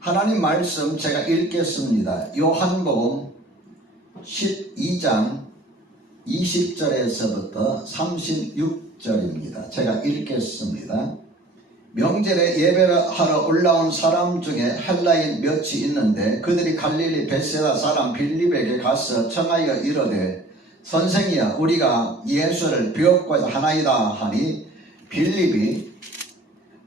하나님 말씀 제가 읽겠습니다. 요한복음 12장 20절에서부터 36절입니다. 제가 읽겠습니다. 명절에 예배를 하러 올라온 사람 중에 헬라인 몇이 있는데 그들이 갈릴리 벳세다 사람 빌립에게 가서 청하여 이르되 선생이여 우리가 예수를 배웠고자 하나이다 하니 빌립이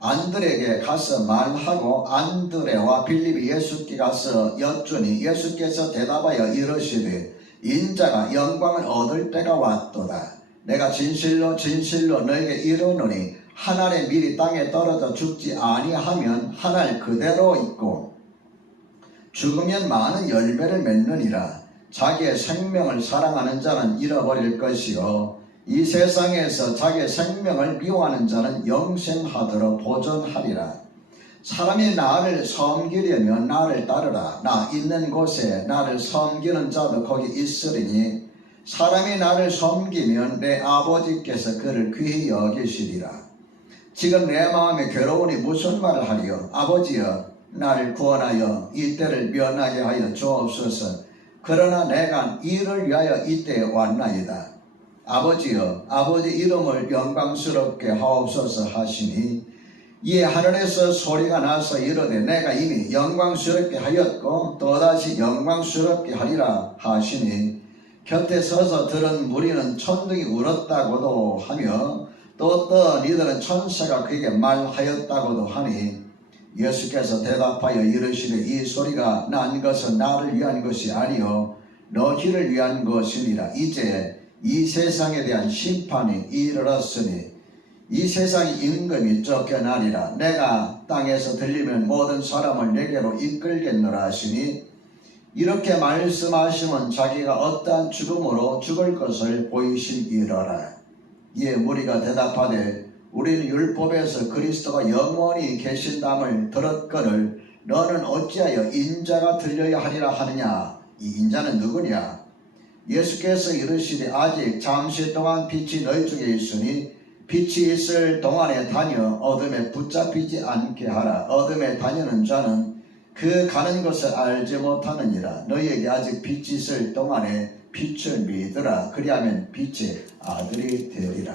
안드레에게 가서 말하고 안드레와 빌립이 예수께 가서 여쭈니 예수께서 대답하여 이르시되 인자가 영광을 얻을 때가 왔도다. 내가 진실로 진실로 너에게 이르노니 한 알의 밀이 땅에 떨어져 죽지 아니하면 한 알 그대로 있고 죽으면 많은 열매를 맺느니라. 자기의 생명을 사랑하는 자는 잃어버릴 것이요 이 세상에서 자기의 생명을 미워하는 자는 영생하도록 보존하리라. 사람이 나를 섬기려면 나를 따르라. 나 있는 곳에 나를 섬기는 자도 거기 있으리니 사람이 나를 섬기면 내 아버지께서 그를 귀히 여기시리라. 지금 내 마음에 괴로우니 무슨 말을 하리요? 아버지여 나를 구원하여 이 때를 면하게 하여 주옵소서. 그러나 내가 이를 위하여 이때에 왔나이다. 아버지여 아버지 이름을 영광스럽게 하옵소서 하시니 이에 하늘에서 소리가 나서 이르되 내가 이미 영광스럽게 하였고 또다시 영광스럽게 하리라 하시니 곁에 서서 들은 무리는 천둥이 울었다고도 하며 또 어떤 이들은 천사가 그에게 말하였다고도 하니 예수께서 대답하여 이르시되 이 소리가 난 것은 나를 위한 것이 아니요 너희를 위한 것이니라. 이제 이 세상에 대한 심판이 이르렀으니 이 세상의 임금이 쫓겨나리라. 내가 땅에서 들리면 모든 사람을 내게로 이끌겠노라 하시니 이렇게 말씀하시면 자기가 어떠한 죽음으로 죽을 것을 보이시리라. 이에 무리가 대답하되 우리는 율법에서 그리스도가 영원히 계신담을 들었거늘 너는 어찌하여 인자가 들려야 하리라 하느냐. 이 인자는 누구냐? 예수께서 이르시되 아직 잠시 동안 빛이 너희 중에 있으니 빛이 있을 동안에 다녀 어둠에 붙잡히지 않게 하라. 어둠에 다니는 자는 그 가는 것을 알지 못하느니라. 너희에게 아직 빛이 있을 동안에 빛을 믿으라. 그리하면 빛의 아들이 되리라.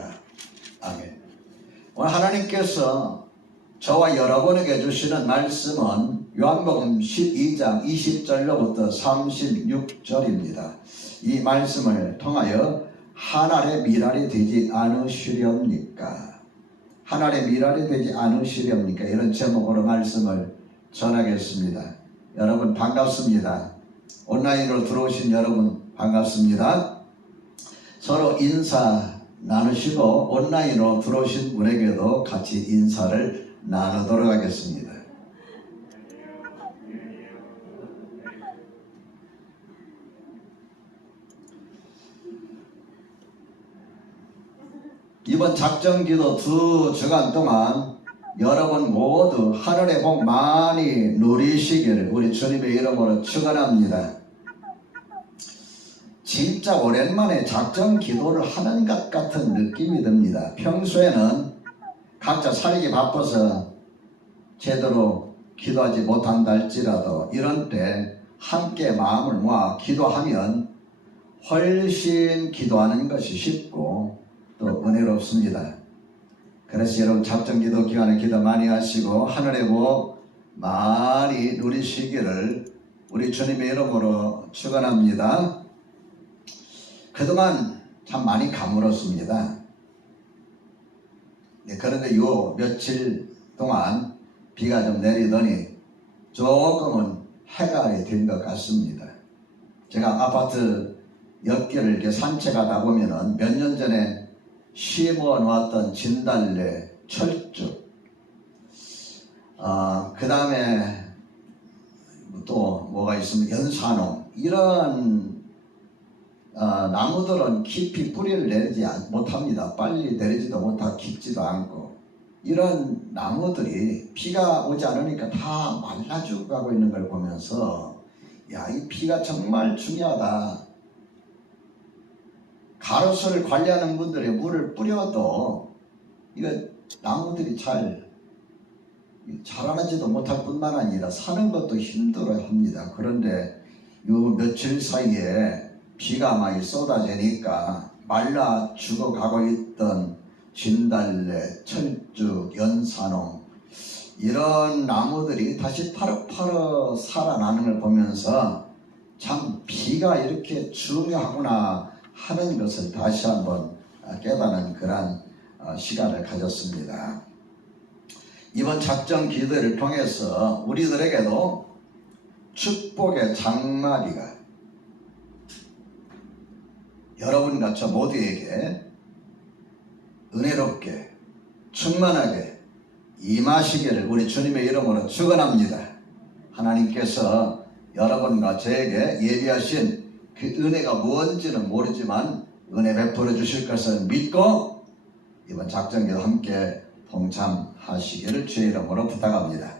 아멘. 오늘 하나님께서 저와 여러분에게 주시는 말씀은 요한복음 12장 20절로부터 36절입니다. 이 말씀을 통하여 한 알의 밀알이 되지 않으시렵니까? 한 알의 밀알이 되지 않으시렵니까? 이런 제목으로 말씀을 전하겠습니다. 여러분 반갑습니다. 온라인으로 들어오신 여러분 반갑습니다. 서로 인사 나누시고 온라인으로 들어오신 분에게도 같이 인사를 나누도록 하겠습니다. 이번 작정기도 2주간 동안 여러분 모두 하늘의 복 많이 누리시기를 우리 주님의 이름으로 축원합니다. 진짜 오랜만에 작정기도를 하는 것 같은 느낌이 듭니다. 평소에는 각자 살기 바빠서 제대로 기도하지 못한다 할지라도 이런 때 함께 마음을 모아 기도하면 훨씬 기도하는 것이 쉽고 또 은혜롭습니다. 그래서 여러분 작정기도 기간에 기도 많이 하시고 하늘의 복 많이 누리시기를 우리 주님의 이름으로 축원합니다. 그동안 참 많이 가물었습니다. 그런데 요 며칠 동안 비가 좀 내리더니 조금은 해갈이 된 것 같습니다. 제가 아파트 옆길을 이렇게 산책하다 보면은 몇 년 전에 심어 놓았던 진달래, 철쭉, 그 다음에 또 뭐가 있으면 연산홍, 이런 나무들은 깊이 뿌리를 내리지 못합니다. 빨리 내리지도 못하고 깊지도 않고 이런 나무들이 비가 오지 않으니까 다 말라 죽어가고 있는 걸 보면서 야, 이 비가 정말 중요하다. 가로수를 관리하는 분들이 물을 뿌려도 이거 나무들이 잘 자라나지도 못할 뿐만 아니라 사는 것도 힘들어 합니다. 그런데 요 며칠 사이에 비가 많이 쏟아지니까 말라 죽어가고 있던 진달래, 철쭉, 연산홍 이런 나무들이 다시 파릇파릇 살아나는 걸 보면서 참 비가 이렇게 중요하구나 하는 것을 다시 한번 깨닫는 그런 시간을 가졌습니다. 이번 작전 기도를 통해서 우리들에게도 축복의 장마비가 여러분과 저 모두에게 은혜롭게 충만하게 임하시기를 우리 주님의 이름으로 축원합니다. 하나님께서 여러분과 저에게 예비하신 그 은혜가 뭔지는 모르지만 은혜 베풀어 주실 것을 믿고 이번 작전기도 함께 동참하시기를 주의 이름으로 부탁합니다.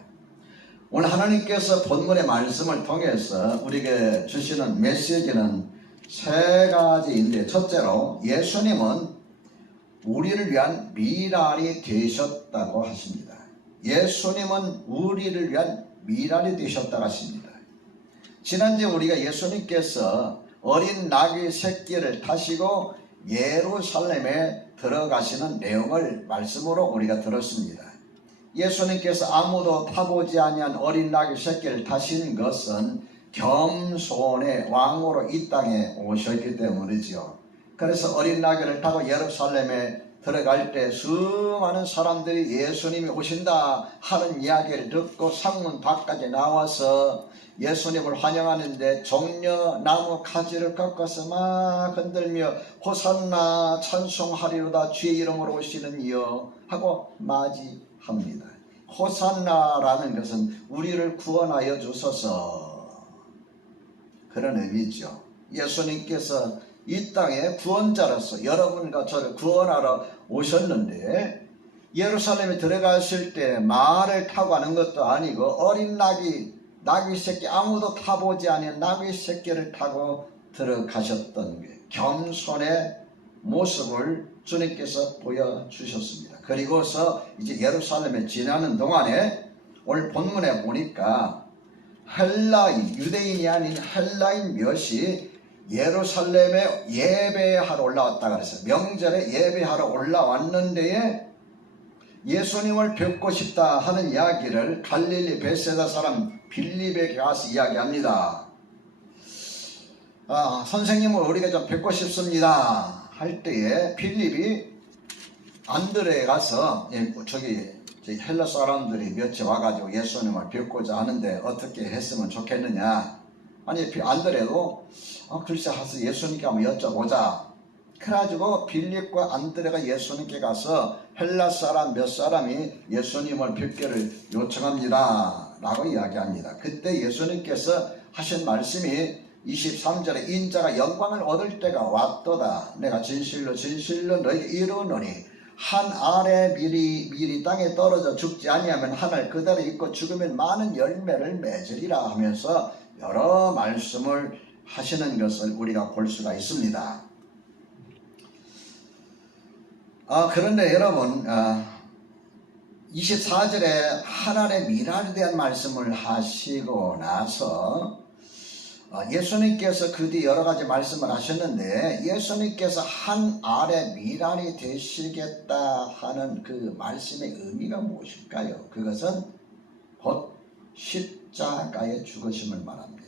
오늘 하나님께서 본문의 말씀을 통해서 우리에게 주시는 메시지는 세 가지인데, 첫째로 예수님은 우리를 위한 미랄이 되셨다고 하십니다. 예수님은 우리를 위한 미랄이 되셨다고 하십니다. 지난주에 우리가 예수님께서 어린 나귀 새끼를 타시고 예루살렘에 들어가시는 내용을 말씀으로 우리가 들었습니다. 예수님께서 아무도 타보지 아니한 어린 나귀 새끼를 타신 것은 겸손의 왕으로 이 땅에 오셨기 때문이죠. 그래서 어린 나귀를 타고 예루살렘에 들어갈 때 수많은 사람들이 예수님이 오신다 하는 이야기를 듣고 상문 밖까지 나와서 예수님을 환영하는데 종려 나무 가지를 꺾어서 막 흔들며 호산나 찬송하리로다 주의 이름으로 오시는 이여 하고 맞이합니다. 호산나라는 것은 우리를 구원하여 주소서 그런 의미죠. 예수님께서 이 땅에 구원자로서 여러분과 저를 구원하러 오셨는데 예루살렘에 들어가실 때 말을 타고 가는 것도 아니고 어린 나귀 새끼 아무도 타보지 않은 나귀 새끼를 타고 들어가셨던 게 겸손의 모습을 주님께서 보여주셨습니다. 그리고서 이제 예루살렘에 지나는 동안에 오늘 본문에 보니까 헬라인, 유대인이 아닌 헬라인 몇이 예루살렘에 예배하러 올라왔다 그랬어요. 명절에 예배하러 올라왔는데 예수님을 뵙고 싶다 하는 이야기를 갈릴리 베세다 사람 빌립에게 가서 이야기합니다. 선생님을 우리가 좀 뵙고 싶습니다 할 때에 빌립이 안드레에 가서 저기 헬라 사람들이 몇이 와가지고 예수님을 뵙고자 하는데 어떻게 했으면 좋겠느냐. 아니 안드레도 글쎄 가서 예수님께 한번 여쭤보자. 그래가지고 빌립과 안드레가 예수님께 가서 헬라 사람 몇 사람이 예수님을 뵙기를 요청합니다 라고 이야기합니다. 그때 예수님께서 하신 말씀이 23절에 인자가 영광을 얻을 때가 왔도다. 내가 진실로 진실로 너에게 이르노니 한 알의 밀이 땅에 떨어져 죽지 아니하면 하늘 그대로 있고 죽으면 많은 열매를 맺으리라 하면서 여러 말씀을 하시는 것을 우리가 볼 수가 있습니다. 그런데 여러분 24절에 하나님의 미랄에 대한 말씀을 하시고 나서 예수님께서 그 뒤 여러 가지 말씀을 하셨는데 예수님께서 한 알의 미랄이 되시겠다 하는 그 말씀의 의미가 무엇일까요? 그것은 곧 십자가의 죽으심을 말합니다.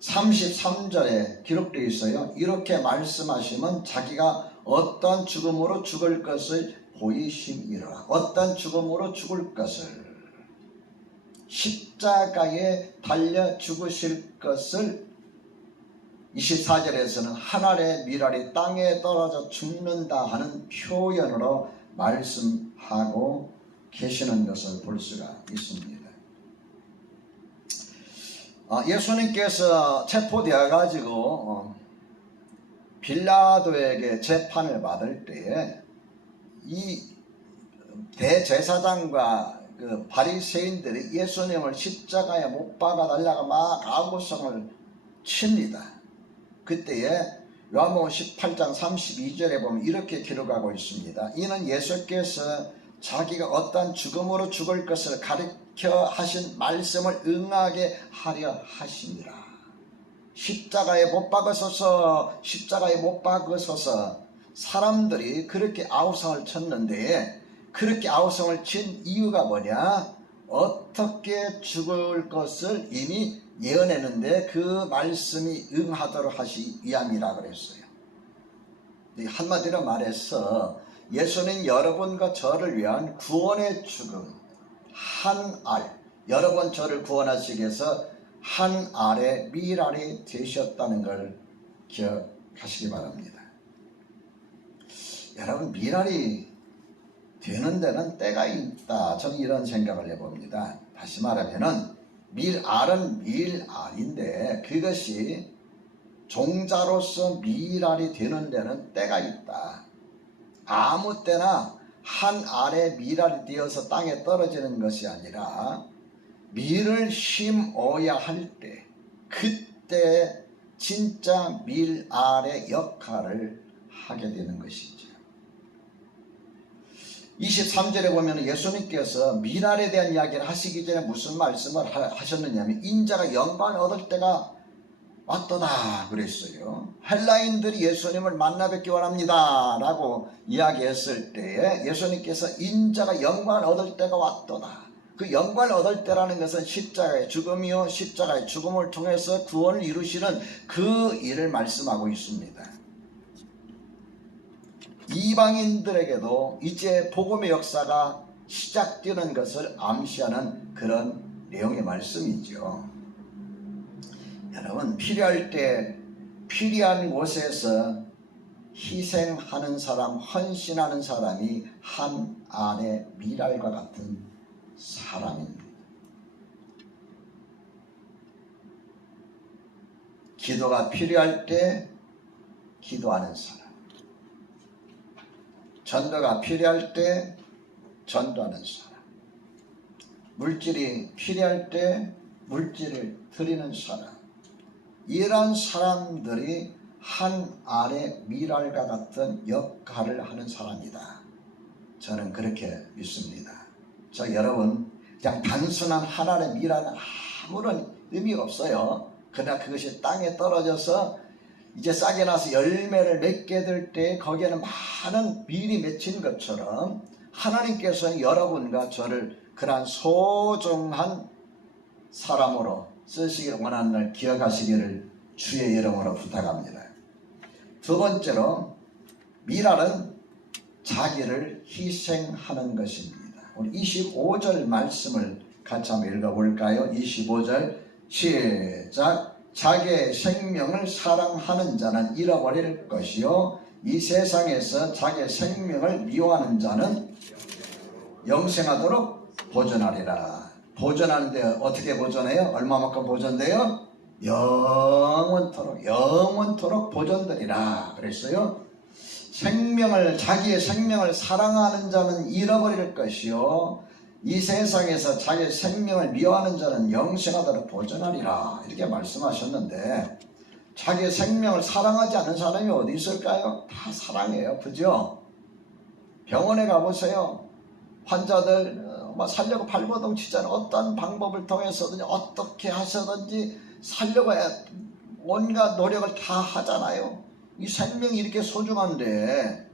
33절에 기록되어 있어요. 이렇게 말씀하시면 자기가 어떤 죽음으로 죽을 것을 보이심이라. 어떤 죽음으로 죽을 것을 십자가에 달려 죽으실 것을 24절에서는 하늘의 미랄이 땅에 떨어져 죽는다 하는 표현으로 말씀하고 계시는 것을 볼 수가 있습니다. 예수님께서 체포되어 가지고 빌라도에게 재판을 받을 때에 이 대제사장과 그 바리새인들이 예수님을 십자가에 못 박아달라고 막 아구성을 칩니다. 그때에 요한복음 18장 32절에 보면 이렇게 기록하고 있습니다. 이는 예수께서 자기가 어떠한 죽음으로 죽을 것을 가르쳐 하신 말씀을 응하게 하려 하심이라. 십자가에 못 박으소서, 십자가에 못 박으소서. 사람들이 그렇게 아우성을 쳤는데, 그렇게 아우성을 친 이유가 뭐냐? 어떻게 죽을 것을 이미 예언했는데 그 말씀이 응하도록 하시 위함이라 그랬어요. 한마디로 말해서 예수는 여러분과 저를 위한 구원의 죽음, 한 알, 여러분 저를 구원하시기 위해서 한 알의 미랄이 되셨다는 걸 기억하시기 바랍니다. 여러분, 미랄이 되는 데는 때가 있다. 저는 이런 생각을 해봅니다. 다시 말하면은 밀알은 밀알인데 그것이 종자로서 미랄이 되는 데는 때가 있다. 아무 때나 한 알에 미랄이 되어서 땅에 떨어지는 것이 아니라 밀을 심어야 할 때, 그때 진짜 밀알의 역할을 하게 되는 것이죠. 23절에 보면 예수님께서 미랄에 대한 이야기를 하시기 전에 무슨 말씀을 하셨느냐면 인자가 영광을 얻을 때가 왔도다 그랬어요. 헬라인들이 예수님을 만나 뵙기 원합니다 라고 이야기했을 때에 예수님께서 인자가 영광을 얻을 때가 왔도다. 그 영광을 얻을 때라는 것은 십자가의 죽음이요, 십자가의 죽음을 통해서 구원을 이루시는 그 일을 말씀하고 있습니다. 이방인들에게도 이제 복음의 역사가 시작되는 것을 암시하는 그런 내용의 말씀이죠. 여러분, 필요할 때 필요한 곳에서 희생하는 사람, 헌신하는 사람이 한 알의 미랄과 같은 사람입니다. 기도가 필요할 때 기도하는 사람, 전도가 필요할 때 전도하는 사람, 물질이 필요할 때 물질을 드리는 사람, 이런 사람들이 한 알의 미랄과 같은 역할을 하는 사람이다. 저는 그렇게 믿습니다. 여러분, 그냥 단순한 한 알의 미랄은 아무런 의미가 없어요. 그러나 그것이 땅에 떨어져서 이제 싹이 나서 열매를 맺게 될 때 거기에는 많은 밀이 맺힌 것처럼 하나님께서는 여러분과 저를 그러한 소중한 사람으로 쓰시기를 원하는 날 기억하시기를 주의 이름으로 부탁합니다. 두 번째로, 미랄은 자기를 희생하는 것입니다. 우리 25절 말씀을 같이 한번 읽어볼까요? 25절 시작. 자기의 생명을 사랑하는 자는 잃어버릴 것이요, 이 세상에서 자기의 생명을 미워하는 자는 영생하도록 보존하리라. 보존하는데 어떻게 보존해요? 얼마만큼 보존돼요? 영원토록 보존되리라 그랬어요. 자기의 생명을 사랑하는 자는 잃어버릴 것이요, 이 세상에서 자기의 생명을 미워하는 자는 영생하도록 보존하리라 이렇게 말씀하셨는데, 자기의 생명을 사랑하지 않는 사람이 어디 있을까요? 다 사랑해요. 그죠? 병원에 가보세요. 환자들 살려고 발버둥 치잖아요. 어떤 방법을 통해서든지 어떻게 하셔든지 살려고 온갖 노력을 다 하잖아요. 이 생명이 이렇게 소중한데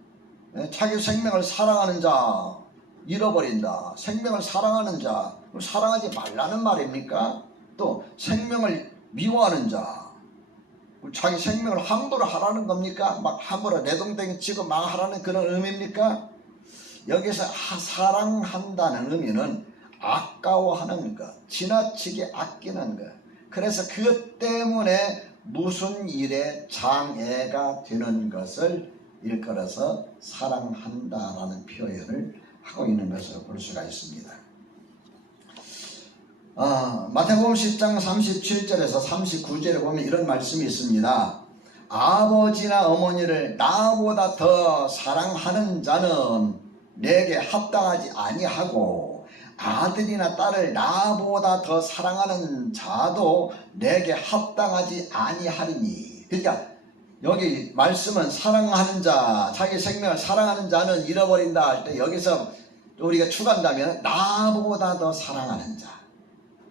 자기 생명을 사랑하는 자 잃어버린다. 생명을 사랑하는 자, 사랑하지 말라는 말입니까? 또 생명을 미워하는 자, 자기 생명을 함부로 하라는 겁니까? 막 함부로 내동댕이 치고 막 하라는 그런 의미입니까? 여기서 사랑한다는 의미는 아까워하는 것, 지나치게 아끼는 것, 그래서 그것 때문에 무슨 일에 장애가 되는 것을 일컬어서 사랑한다라는 표현을 하고 있는 것으로 볼 수가 있습니다. 마태복음 10장 37절에서 39절에 보면 이런 말씀이 있습니다. 아버지나 어머니를 나보다 더 사랑하는 자는 내게 합당하지 아니하고, 아들이나 딸을 나보다 더 사랑하는 자도 내게 합당하지 아니하리니. 그러니까 여기 말씀은 사랑하는 자, 자기 생명을 사랑하는 자는 잃어버린다 할 때 여기서 우리가 추가한다면 나보다 더 사랑하는 자.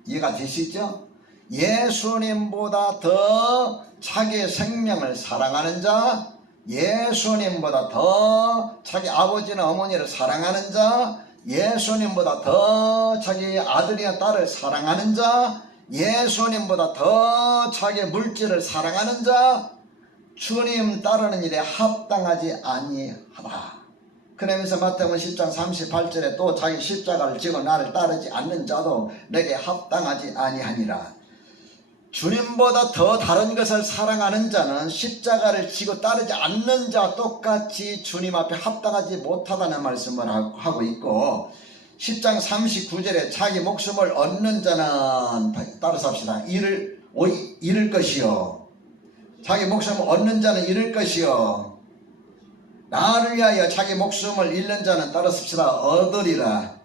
이해가 되시죠? 예수님보다 더 자기의 생명을 사랑하는 자, 예수님보다 더 자기 아버지나 어머니를 사랑하는 자, 예수님보다 더 자기 아들이나 딸을 사랑하는 자, 예수님보다 더 자기 물질을 사랑하는 자, 주님 따르는 일에 합당하지 아니하다. 그러면서 마태복음 10장 38절에 또 자기 십자가를 지고 나를 따르지 않는 자도 내게 합당하지 아니하니라. 주님보다 더 다른 것을 사랑하는 자는 십자가를 지고 따르지 않는 자 똑같이 주님 앞에 합당하지 못하다는 말씀을 하고 있고, 10장 39절에 자기 목숨을 얻는 자는, 따라서 합시다, 잃을 것이요, 자기 목숨을 얻는 자는 잃을 것이요, 나를 위하여 자기 목숨을 잃는 자는, 따라 씁시다, 얻으리라.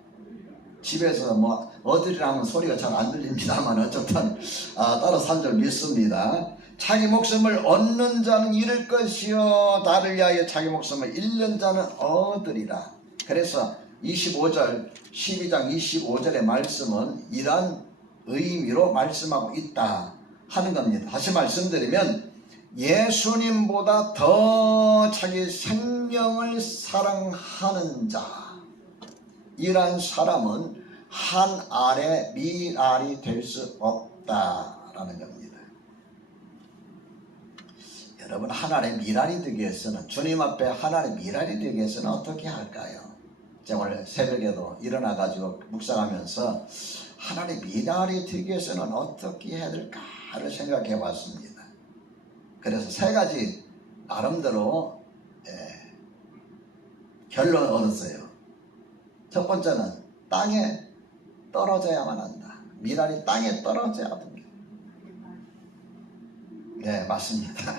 집에서 뭐 얻으리라 하면 소리가 잘 안 들립니다만 어쨌든 따라서 한 줄 믿습니다. 자기 목숨을 얻는 자는 잃을 것이요, 나를 위하여 자기 목숨을 잃는 자는 얻으리라. 그래서 25절 12장 25절의 말씀은 이러한 의미로 말씀하고 있다 하는 겁니다. 다시 말씀드리면 예수님보다 더 자기 생명을 사랑하는 자, 이러한 사람은 한 알의 밀알이 될 수 없다라는 겁니다. 여러분, 한 알의 밀알이 되기 위해서는, 주님 앞에 한 알의 밀알이 되기 위해서는 어떻게 할까요? 제가 오늘 새벽에도 일어나가지고 묵상하면서 한 알의 밀알이 되기 위해서는 어떻게 해야 될까를 생각해 봤습니다. 그래서 세 가지 나름대로 결론을 얻었어요. 첫 번째는 땅에 떨어져야만 한다. 밀알이 땅에 떨어져야 됩니다. 네, 맞습니다.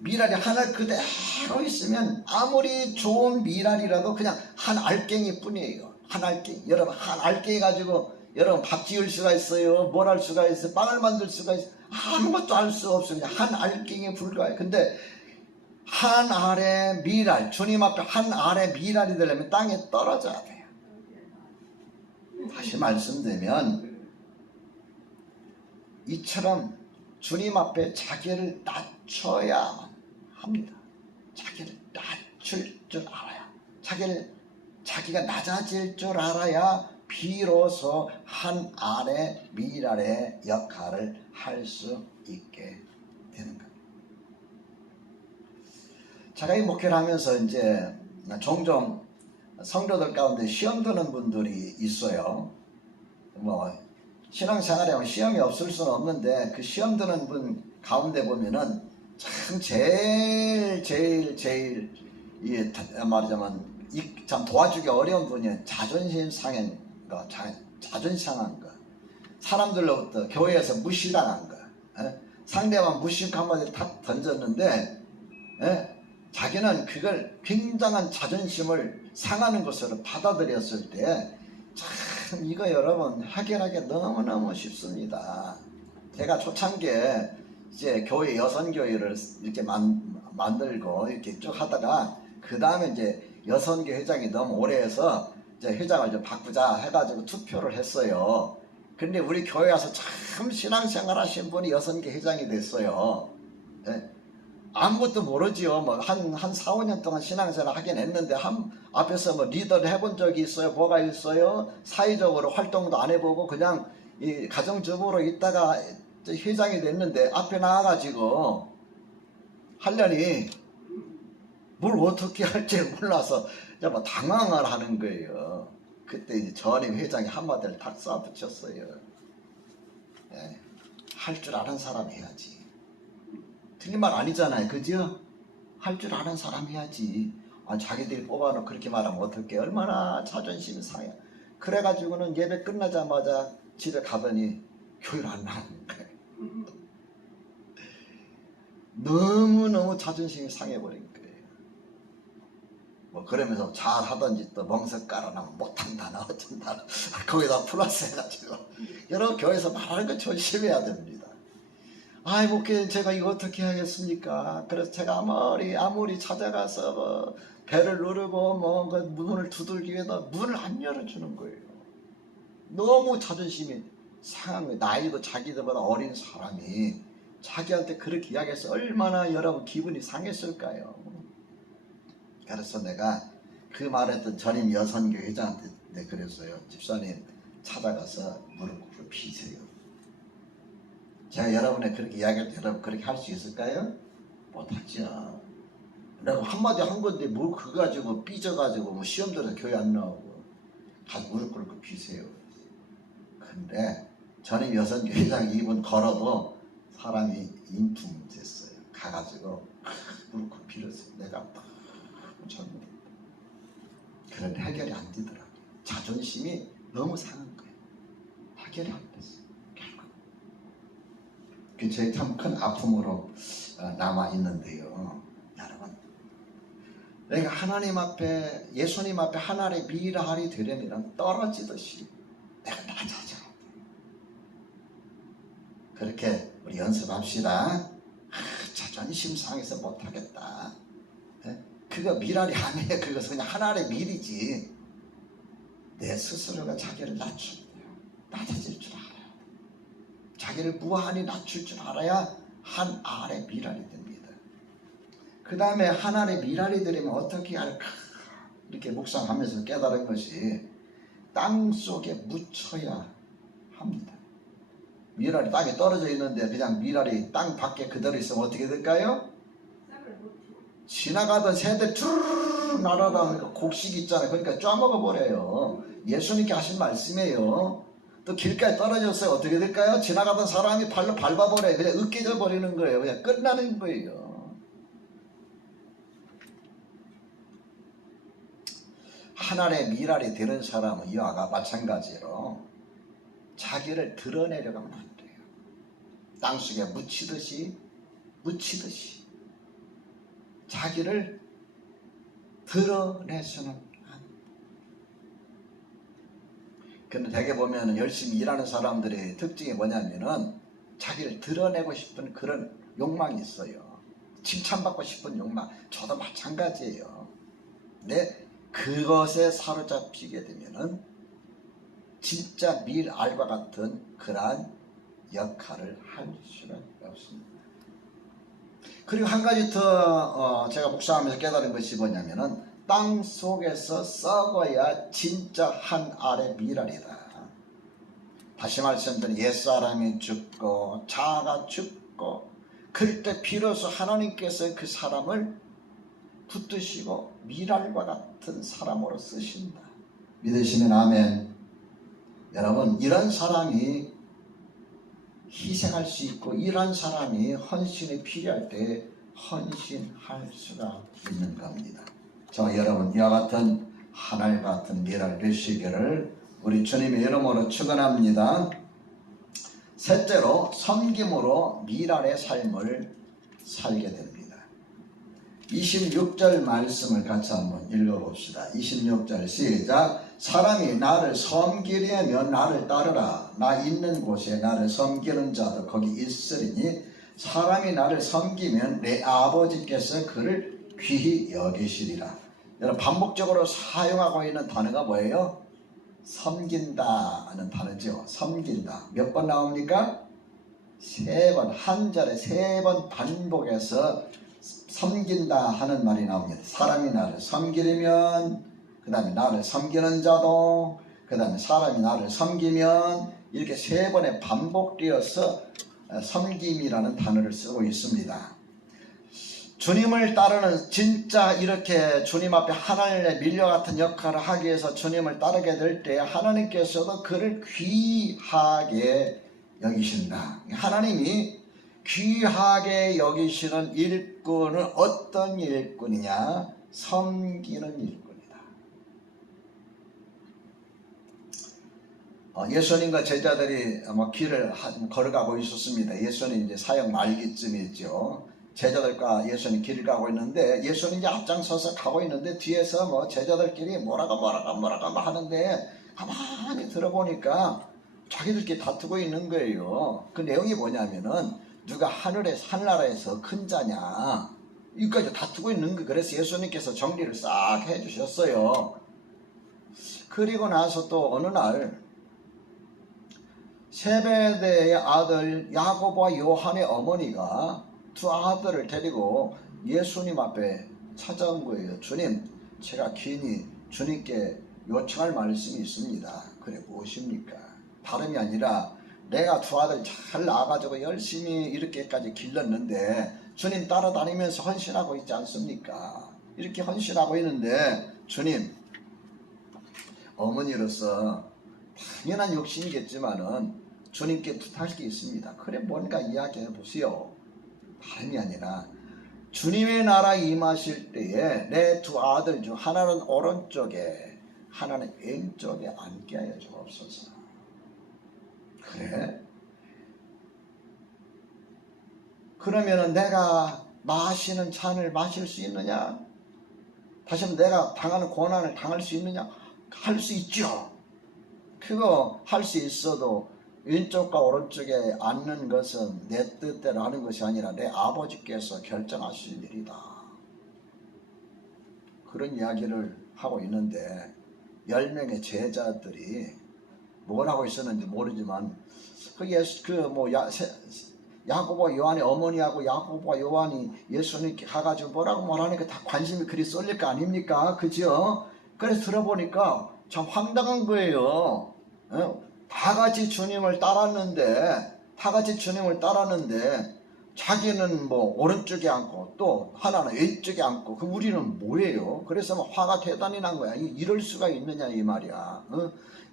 밀알이 하나 그대로 있으면 아무리 좋은 밀알이라도 그냥 한 알갱이 뿐이에요. 한 알갱이. 여러분, 한 알갱이 가지고 여러분 밥 지을 수가 있어요. 뭘 할 수가 있어요. 빵을 만들 수가 있어요. 아무것도 할 수 없습니다. 한 알갱이에 불과해요. 근데 한 알의 밀알, 주님 앞에 한 알의 밀알이 되려면 땅에 떨어져야 돼요. 다시 말씀드리면 이처럼 주님 앞에 자기를 낮춰야 합니다. 자기를 낮출 줄 알아야, 자기가 낮아질 줄 알아야 비로소 한 알의 밀알의 역할을 할 수 있게 되는 겁니다. 제가 이 목회를 하면서 이제 종종 성도들 가운데 시험 드는 분들이 있어요. 뭐 신앙생활에 하면 시험이 없을 수는 없는데 그 시험 드는 분 가운데 보면은 참 제일 이 말하자면 참 도와주기 어려운 분이 자존심 상한 거, 자존심 상한 거, 사람들로부터 교회에서 무시당한 거, 상대방 무식 한마디 탁 던졌는데 자기는 그걸 굉장한 자존심을 상하는 것으로 받아들였을 때 참 이거 여러분 해결하기 너무너무 쉽습니다. 제가 초창기에 이제 교회 여선교회를 이렇게 만들고 이렇게 쭉 하다가 그 다음에 이제 여선교 회장이 너무 오래 해서 이제 회장을 좀 바꾸자 해가지고 투표를 했어요. 근데 우리 교회 와서 참 신앙생활 하신 분이 여선교 회장이 됐어요. 아무것도 모르지요. 뭐 한 4, 5년 동안 신앙생활 하긴 했는데 앞에서 뭐 리더를 해본 적이 있어요? 뭐가 있어요? 사회적으로 활동도 안 해보고 그냥 이 가정주부로 있다가 회장이 됐는데 앞에 나와가지고 하려니 뭘 어떻게 할지 몰라서 뭐 당황을 하는 거예요. 그때 이제 전임 회장이 한마디를 탁 쏴붙였어요. 할 줄 아는 사람 해야지. 틀린 말 아니잖아요. 그죠? 할 줄 아는 사람 해야지. 자기들이 뽑아놓고 그렇게 말하면 어떡해. 얼마나 자존심이 상해. 그래가지고는 예배 끝나자마자 집에 가더니 교회를 안 나오는 거예요. 너무너무 자존심이 상해버린 거예요. 뭐 그러면서 잘하던지 또 멍석 깔아나면 못한다나 어쩐다나 거기다 플러스 해가지고 여러분 교회에서 말하는 거 조심해야 됩니다. 목회 제가 이거 어떻게 하겠습니까? 그래서 제가 아무리 찾아가서 배를 누르고 뭐 그 문을 두들기 위해서 문을 안 열어주는 거예요. 너무 자존심이 상한 거예요. 나이도 자기들보다 어린 사람이 자기한테 그렇게 이야기해서 얼마나 여러분 기분이 상했을까요? 그래서 내가 그 말했던 전임 여선교 회장한테 그랬어요. 집사님 찾아가서 무릎 꿇고 비세요. 제가 여러분의 그렇게 이야기할 때 여러분 그렇게 할 수 있을까요? 못하죠. 내가 한마디 한 건데 뭘 그거 가지고 삐져가지고 뭐 시험 들어서 교회 안 나오고 가서 무릎 꿇고 비세요. 근데 전임 여선교 회장이 이분 걸어도 사람이 인품됐어요. 가가지고 무릎 꿇고 빌었어요. 내가 너무 잘못했다. 그런데 해결이 안 되더라고요. 자존심이 너무 상한 거예요. 해결이 안 됐어요. 결국 그 제 참 큰 아픔으로 남아 있는데요. 여러분, 내가 하나님 앞에 예수님 앞에 하나님의 미랄이 되려면 떨어지듯이 내가 낮아져. 그렇게 우리 연습합시다. 자존심 상해서 못하겠다. 그거 미랄이 아니에요. 그것은 그냥 하나님의 밀이지. 내 스스로가 자기를 낮춰야 돼요. 낮아질 줄 알아요. 자기를 무한히 낮출 줄 알아야 한 알의 미랄이 됩니다. 그 다음에 하나님의 미랄이 되려면 어떻게 할까? 이렇게 묵상하면서 깨달은 것이 땅 속에 묻혀야 합니다. 미랄이 땅에 떨어져 있는데 그냥 미랄이 땅 밖에 그대로 있으면 어떻게 될까요? 지나가던 새들 쭈르르 날아다니는 곡식 있잖아요. 그러니까 쪄먹어 버려요. 예수님께 하신 말씀이에요. 또 길가에 떨어졌어요. 어떻게 될까요? 지나가던 사람이 발로 밟아버려요. 그냥 으깨져 버리는 거예요. 그냥 끝나는 거예요. 하나님의 미랄이 되는 사람은 이와 마찬가지로 자기를 드러내려고 하면 안 돼요. 땅속에 묻히듯이 자기를 드러내서는 안 돼요. 근데 대개 보면 열심히 일하는 사람들의 특징이 뭐냐면은 자기를 드러내고 싶은 그런 욕망이 있어요. 칭찬받고 싶은 욕망. 저도 마찬가지예요. 근데 그것에 사로잡히게 되면은 진짜 밀알과 같은 그러한 역할을 할 수는 없습니다. 그리고 한 가지 더 제가 묵상하면서 깨달은 것이 뭐냐면은 땅 속에서 썩어야 진짜 한 알의 밀알이다. 다시 말씀드리면 옛사람이 죽고 자아가 죽고 그럴 때 비로소 하나님께서 그 사람을 붙드시고 밀알과 같은 사람으로 쓰신다. 믿으시면 아멘. 여러분, 이런 사람이 희생할 수 있고 이런 사람이 헌신이 필요할 때 헌신할 수가 있는 겁니다. 저 여러분, 이와 같은 하늘 같은 미랄 되시기를 우리 주님의 이름으로 축원합니다. 셋째로 섬김으로 미랄의 삶을 살게 됩니다. 26절 말씀을 같이 한번 읽어봅시다. 26절 시작. 사람이 나를 섬기려면 나를 따르라. 나 있는 곳에 나를 섬기는 자도 거기 있으리니 사람이 나를 섬기면 내 아버지께서 그를 귀히 여기시리라. 여러분, 반복적으로 사용하고 있는 단어가 뭐예요? 섬긴다 하는 단어죠. 섬긴다. 몇 번 나옵니까? 3번. 한 절에 3번 반복해서 섬긴다 하는 말이 나옵니다. 사람이 나를 섬기려면, 그 다음에 나를 섬기는 자도, 그 다음에 사람이 나를 섬기면, 이렇게 3번에 반복되어서 섬김이라는 단어를 쓰고 있습니다. 주님을 따르는, 진짜 이렇게 주님 앞에 하나님의 밀려 같은 역할을 하기 위해서 주님을 따르게 될 때 하나님께서도 그를 귀하게 여기신다. 하나님이 귀하게 여기시는 일꾼은 어떤 일꾼이냐? 섬기는 일꾼이다. 예수님과 제자들이 길을 걸어가고 있었습니다. 예수님 이제 사역 말기쯤이죠. 제자들과 예수님 길을 가고 있는데 예수님 이제 앞장서서 가고 있는데 뒤에서 제자들끼리 뭐라고 하는데 가만히 들어보니까 자기들끼리 다투고 있는 거예요. 그 내용이 뭐냐면은 누가 하늘나라에서 큰 자냐, 이까지 다투고 있는 거. 그래서 예수님께서 정리를 싹 해주셨어요. 그리고 나서 또 어느 날 세베대의 아들 야고보와 요한의 어머니가 두 아들을 데리고 예수님 앞에 찾아온 거예요. 주님, 제가 긴히 주님께 요청할 말씀이 있습니다. 그래, 무엇입니까? 다름이 아니라 내가 두 아들 잘 낳아가지고 열심히 이렇게까지 길렀는데 주님 따라다니면서 헌신하고 있지 않습니까? 이렇게 헌신하고 있는데 주님, 어머니로서 당연한 욕심이겠지만은 주님께 부탁할 게 있습니다. 그래, 뭔가 이야기해 보세요. 다름이 아니라 주님의 나라 임하실 때에 내 두 아들 중 하나는 오른쪽에 하나는 왼쪽에 앉게 하여 주옵소서. 그래? 그러면은 내가 마시는 잔을 마실 수 있느냐? 다시 한번 내가 당하는 고난을 당할 수 있느냐? 할 수 있죠. 그거 할 수 있어도 왼쪽과 오른쪽에 앉는 것은 내 뜻대로 하는 것이 아니라 내 아버지께서 결정하실 일이다. 그런 이야기를 하고 있는데 10명의 제자들이 뭘 하고 있었는지 모르지만 야고보와 요한의 어머니하고 야고보와 요한이 예수님께 가가지고 뭐라고 말하니까 다 관심이 그리 쏠릴 거 아닙니까? 그죠? 그래서 들어보니까 참 황당한 거예요. 다 같이 주님을 따랐는데 자기는 뭐 오른쪽에 앉고 또 하나는 왼쪽에 앉고 그 우리는 뭐예요? 그래서 막 화가 대단히 난 거야. 이럴 수가 있느냐 이 말이야.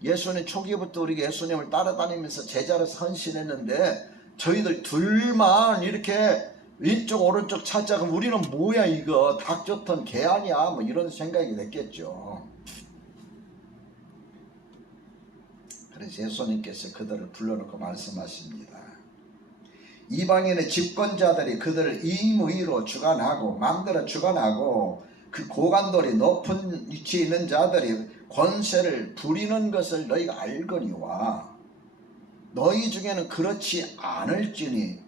예수님 초기부터 우리 예수님을 따라다니면서 제자로서 헌신했는데 저희들 둘만 이렇게 왼쪽 오른쪽 찾자. 그럼 우리는 뭐야 이거? 닭 좋던 개 아니야? 뭐 이런 생각이 됐겠죠. 그래서 예수님께서 그들을 불러놓고 말씀하십니다. 이방인의 집권자들이 그들을 임의로 주관하고 마음대로 주관하고 그 고관돌이 높은 위치에 있는 자들이 권세를 부리는 것을 너희가 알거니와 너희 중에는 그렇지 않을지니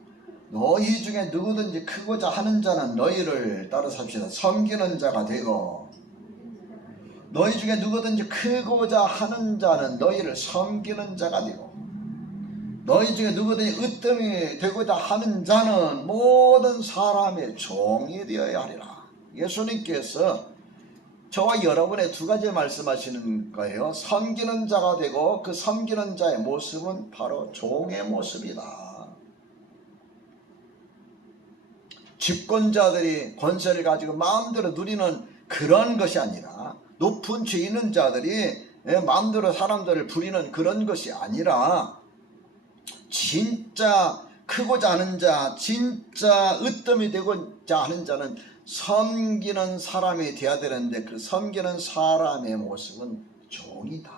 너희 중에 누구든지 크고자 하는 자는 너희를 따라 삽시다. 섬기는 자가 되고 너희 중에 누구든지 크고자 하는 자는 너희를 섬기는 자가 되고 너희 중에 누구든지 으뜸이 되고자 하는 자는 모든 사람의 종이 되어야 하리라. 예수님께서 저와 여러분의 두 가지 말씀하시는 거예요. 섬기는 자가 되고 그 섬기는 자의 모습은 바로 종의 모습이다. 집권자들이 권세를 가지고 마음대로 누리는 그런 것이 아니라 높은 죄 있는 자들이 마음대로 사람들을 부리는 그런 것이 아니라 진짜 크고자 하는 자, 진짜 으뜸이 되고자 하는 자는 섬기는 사람이 되어야 되는데 그 섬기는 사람의 모습은 종이다.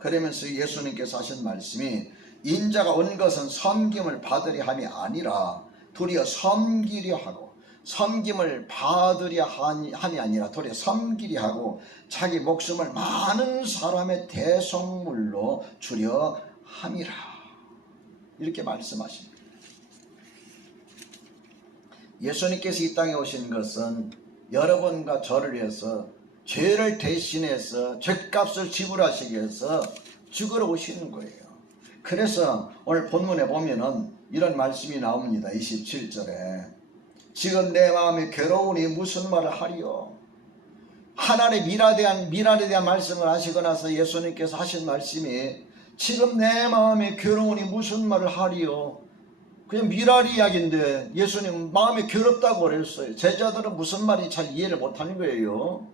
그러면서 예수님께서 하신 말씀이 인자가 온 것은 섬김을 받으려 함이 아니라 도리어 섬기려 하고 섬김을 받으려 함이 아니라 도리어 섬기려 하고 자기 목숨을 많은 사람의 대속물로 주려 함이라. 이렇게 말씀하십니다. 예수님께서 이 땅에 오신 것은 여러분과 저를 위해서 죄를 대신해서 죄값을 지불하시기 위해서 죽으러 오시는 거예요. 그래서 오늘 본문에 보면은 이런 말씀이 나옵니다. 27절에 지금 내 마음이 괴로우니 무슨 말을 하리요. 하나님의 미랄에 대한 말씀을 하시고 나서 예수님께서 하신 말씀이 지금 내 마음이 괴로우니 무슨 말을 하리요. 그냥 미랄 이야기인데 예수님 마음이 괴롭다고 그랬어요. 제자들은 무슨 말인지 잘 이해를 못하는 거예요.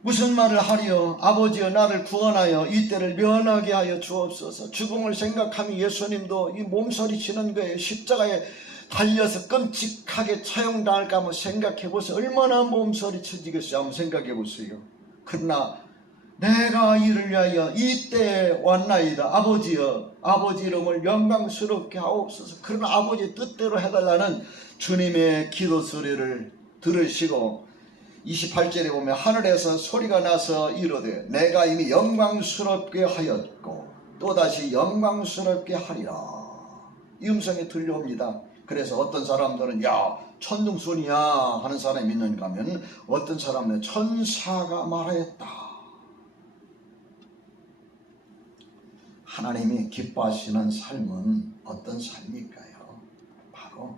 무슨 말을 하리요. 아버지여 나를 구원하여 이 때를 면하게 하여 주옵소서. 죽음을 생각하면 예수님도 이 몸서리치는 거예요. 십자가에 달려서 끔찍하게 처형당할까 한번 생각해 보세요. 얼마나 몸서리쳐지겠어요. 한번 생각해 보세요. 그러나 내가 이를 위하여 이때에 왔나이다. 아버지여 아버지 이름을 영광스럽게 하옵소서. 그러나 아버지 뜻대로 해달라는 주님의 기도 소리를 들으시고 28절에 보면 하늘에서 소리가 나서 이르되 내가 이미 영광스럽게 하였고 또다시 영광스럽게 하리라. 이 음성이 들려옵니다. 그래서 어떤 사람들은 야 천둥손이야 하는 사람이 있는가 하면 어떤 사람은 천사가 말하였다. 하나님이 기뻐하시는 삶은 어떤 삶일까요? 바로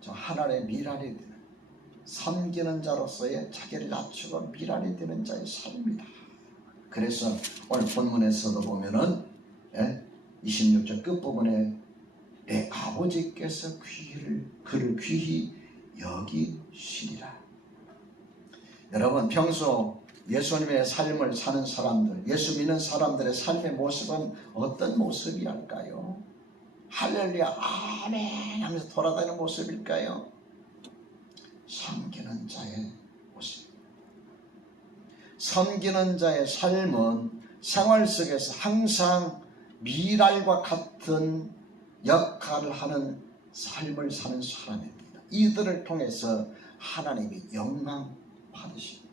저 하늘의 미랄이 되는 섬기는 자로서의 자기를 낮추고 미랄이 되는 자의 삶이다. 그래서 오늘 본문에서도 보면은 26절 끝부분에 내 아버지께서 그를 귀히 여기시리라. 여러분 평소 예수님의 삶을 사는 사람들, 예수 믿는 사람들의 삶의 모습은 어떤 모습이랄까요? 할렐루야 아멘 하면서 돌아다니는 모습일까요? 섬기는 자의 모습. 섬기는 자의 삶은 생활 속에서 항상 미랄과 같은 역할을 하는 삶을 사는 사람입니다. 이들을 통해서 하나님이 영광 받으십니다.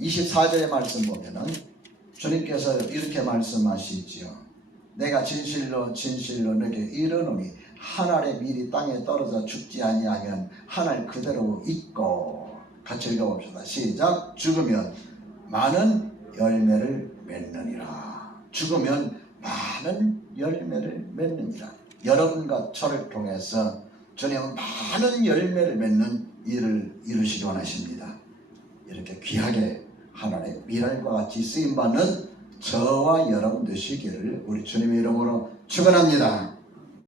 24절의 말씀 보면은 주님께서 이렇게 말씀하시지요. 내가 진실로 진실로 너에게 이르노니 한 알의 밀이 땅에 떨어져 죽지 아니하면 한 알 그대로 있고. 같이 읽어봅시다. 시작. 죽으면 많은 열매를 맺느니라. 죽으면 많은 열매를 맺느니라. 여러분과 저를 통해서 주님은 많은 열매를 맺는 일을 이루시기 원하십니다. 이렇게 귀하게 하나님의 미랄과 같이 쓰임받는 저와 여러분 되시기를 우리 주님의 이름으로 축원합니다.